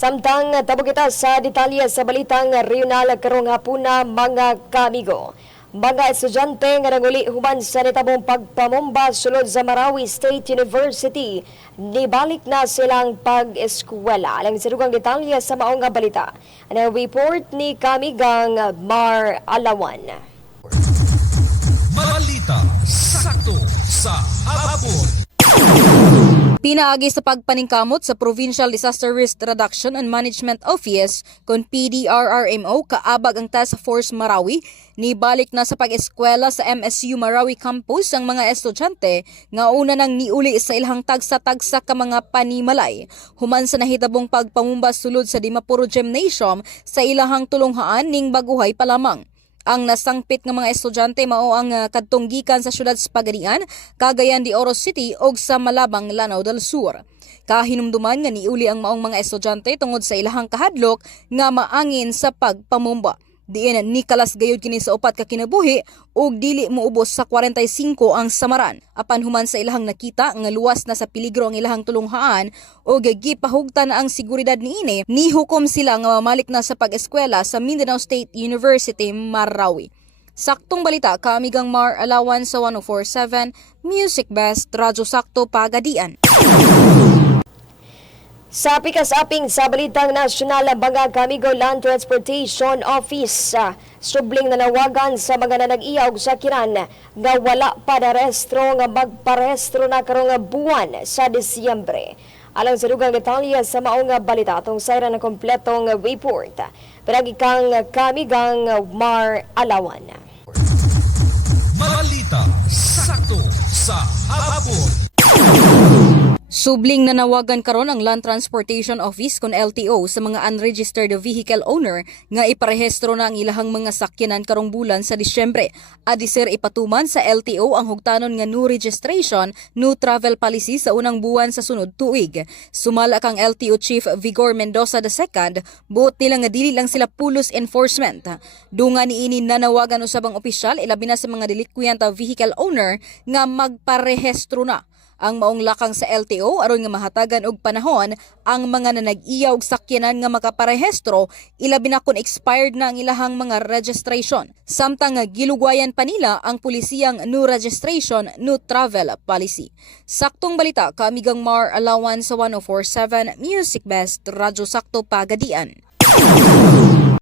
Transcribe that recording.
Samtang tabo kita sa detalye sa balitang regional karong hapuna mga kamigo. Mga estudyante nga nanguli human sa nitabong pagpamumba sulod sa Marawi State University, nibalik na silang pag-eskwela. Alang sa dugang detalye sa maong balita. Ang report ni Kamigang Mar Alawan. Balita sakto sa hapon. Pinaagi sa pagpaningkamot sa Provincial Disaster Risk Reduction and Management Office kon PDRRMO kaabag ang Task Force Marawi ni balik na sa pag-eskwela sa MSU Marawi Campus ang mga estudyante nga una nang niuli sa ilhang tagsa-tagsa ka mga panimalay human sa nahitabong pagpamumba sulod sa Dimapuro Gymnasium sa ilahang tulunghaan ning baguhay pa lamang. Ang nasangpit ng mga estudyante mao ang uh, kadtong gikan sa syudad Pagadian, Cagayan de Oro City ug sa Malabang, Lanao del Sur. Kahinumduman nga niuli ang maong mga estudyante tungod sa ilahang kahadlok nga maangin sa pagpamumba. Diin Nicolas gayud kini sa upat ka kinabuhi ug dili moubos sa 45 ang samaran. Apan human sa ilahang nakita nga luwas na sa peligro ang ilahang tulunghaan ug gipahugtan na ang seguridad niini, nihukom sila nga mamalik na sa pag-eskwela sa Mindanao State University, Marawi. Saktong balita kamigang Mar Alawan sa 1047 Music Best Radyo Sakto Pagadian. Sa pikas-aping sa Balitang Nasyonal ang mga Kamigo Land Transportation Office, ah, subling nanawagan sa mga nanag-iyaw sa kiran nga wala pa na restro nga magparehistro na karong buwan sa Disyembre. Alang sa dugang detalye sa maong balita atong sayra ng kompletong report. Pinagi kang Kamigang Mar Alawan. Balita sakto sa hapon. Subling nanawagan karon ang Land Transportation Office kon LTO sa mga unregistered vehicle owner nga iparehistro na ang ilahang mga sakyanan karong bulan sa Disyembre. Adisir ipatuman sa LTO ang hugtanon nga new registration, new travel policy sa unang buwan sa sunod tuig. Sumala kang LTO Chief Vigor Mendoza II, buot nila nga dili lang sila pulos enforcement. Dunga niini nanawagan usab ang opisyal ilabi na sa mga delinquent vehicle owner nga magparehistro na ang maong lakang sa LTO aron nga mahatagan og panahon ang mga nanag-iya og sakyanan nga makaparehistro ilabi na kun expired na ang ilahang mga registration. Samtang nga gilugwayan pa nila ang pulisiyang new registration new travel policy. Saktong balita kamigang Mar Alawan sa 1047 Music Best Radyo Sakto Pagadian